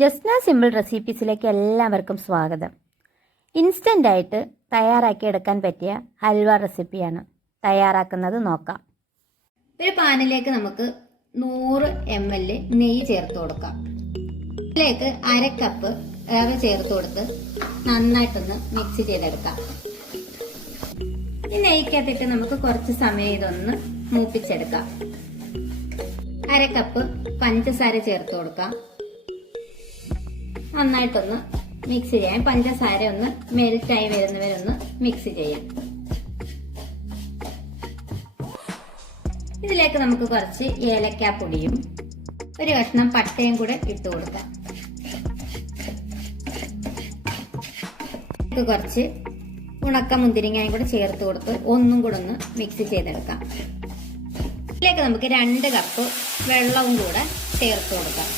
Jasna simple റെസിപ്പീസിലേക്ക് എല്ലാവർക്കും സ്വാഗതം. ഇൻസ്റ്റൻ്റായിട്ട് തയ്യാറാക്കിയെടുക്കാൻ പറ്റിയ ഹൽവ റെസിപ്പിയാണ് തയ്യാറാക്കുന്നത് നോക്കാം. ഒരു പാനിലേക്ക് നമുക്ക് 100 ml നെയ്യ് ചേർത്ത് കൊടുക്കാം. ഇതിലേക്ക് 1/2 കപ്പ് റവ ചേർത്ത് കൊടുത്ത് നന്നായിട്ടൊന്ന് മിക്സ് ചെയ്തെടുക്കാം. ഈ നെയ്ക്കകത്തിട്ട് നമുക്ക് കുറച്ച് സമയം ഇതൊന്ന് മൂപ്പിച്ചെടുക്കാം. 1/2 കപ്പ് പഞ്ചസാര ചേർത്ത് കൊടുക്കാം. നന്നായിട്ടൊന്ന് മിക്സ് ചെയ്യാം. പഞ്ചസാര ഒന്ന് മെൽറ്റായി വരുന്നവരൊന്ന് മിക്സ് ചെയ്യാം. ഇതിലേക്ക് നമുക്ക് കുറച്ച് ഏലക്കാപ്പൊടിയും ഒരു കഷ്ണം പട്ടയും കൂടെ ഇട്ട് കൊടുക്കാം. കുറച്ച് ഉണക്ക മുന്തിരിങ്ങയും കൂടെ ചേർത്ത് കൊടുത്ത് ഒന്നും കൂടെ ഒന്ന് മിക്സ് ചെയ്തെടുക്കാം. ഇതിലേക്ക് നമുക്ക് 2 കപ്പ് വെള്ളവും കൂടെ ചേർത്ത് കൊടുക്കാം.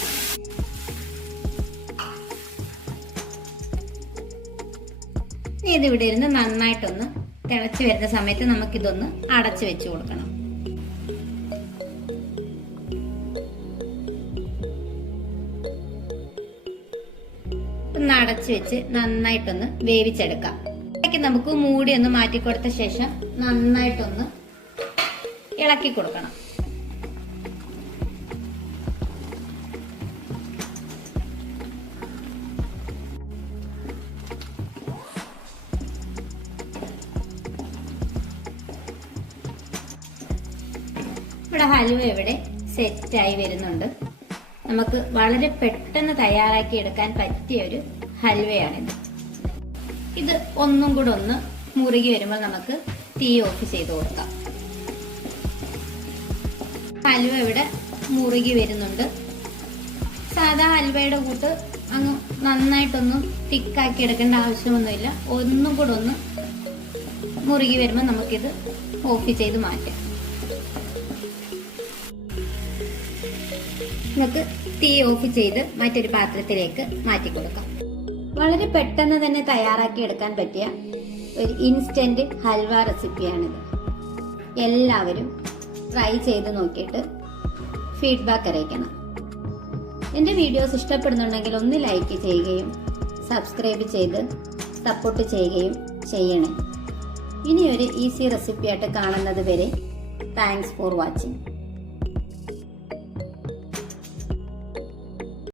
ഇതിവിടെ ഇരുന്ന് നന്നായിട്ടൊന്ന് തിളച്ച് വരുന്ന സമയത്ത് നമുക്കിതൊന്ന് അടച്ചു വെച്ച് കൊടുക്കണം. ഒന്ന് അടച്ചു വെച്ച് നന്നായിട്ടൊന്ന് വേവിച്ചെടുക്കാം. ഇതിലേക്ക് നമുക്ക് മൂടി ഒന്ന് മാറ്റി കൊടുത്ത ശേഷം നന്നായിട്ടൊന്ന് ഇളക്കി കൊടുക്കണം. ഇവിടെ ഹൽവ ഇവിടെ സെറ്റായി വരുന്നുണ്ട്. നമുക്ക് വളരെ പെട്ടെന്ന് തയ്യാറാക്കി എടുക്കാൻ പറ്റിയ ഒരു ഹൽവയാണിത്. ഇത് ഒന്നും കൂടെ ഒന്ന് മുറുകി വരുമ്പോൾ നമുക്ക് തീ ഓഫ് ചെയ്ത് കൊടുക്കാം. ഹൽവ ഇവിടെ മുറുകി വരുന്നുണ്ട്. സാധാ ഹൽവയുടെ കൂട്ട് അങ്ങ് നന്നായിട്ടൊന്നും തിക്കാക്കി എടുക്കേണ്ട ആവശ്യമൊന്നുമില്ല. ഒന്നും കൂടെ ഒന്ന് മുറുകി വരുമ്പോൾ നമുക്കിത് ഓഫ് ചെയ്ത് മാറ്റാം. നമുക്ക് തീ ഓഫ് ചെയ്ത് മറ്റൊരു പാത്രത്തിലേക്ക് മാറ്റി കൊടുക്കാം. വളരെ പെട്ടെന്ന് തന്നെ തയ്യാറാക്കി എടുക്കാൻ പറ്റിയ ഒരു ഇൻസ്റ്റന്റ് ഹൽവ റെസിപ്പിയാണിത്. എല്ലാവരും ട്രൈ ചെയ്ത് നോക്കിയിട്ട് ഫീഡ്ബാക്ക് അറിയിക്കണം. എൻ്റെ വീഡിയോസ് ഇഷ്ടപ്പെടുന്നുണ്ടെങ്കിൽ ഒന്ന് ലൈക്ക് ചെയ്യുകയും സബ്സ്ക്രൈബ് ചെയ്ത് സപ്പോർട്ട് ചെയ്യുകയും ചെയ്യണേ. ഇനിയൊരു ഈസി റെസിപ്പിയായിട്ട് കാണുന്നത് വരെ താങ്ക്സ് ഫോർ വാച്ചിങ്.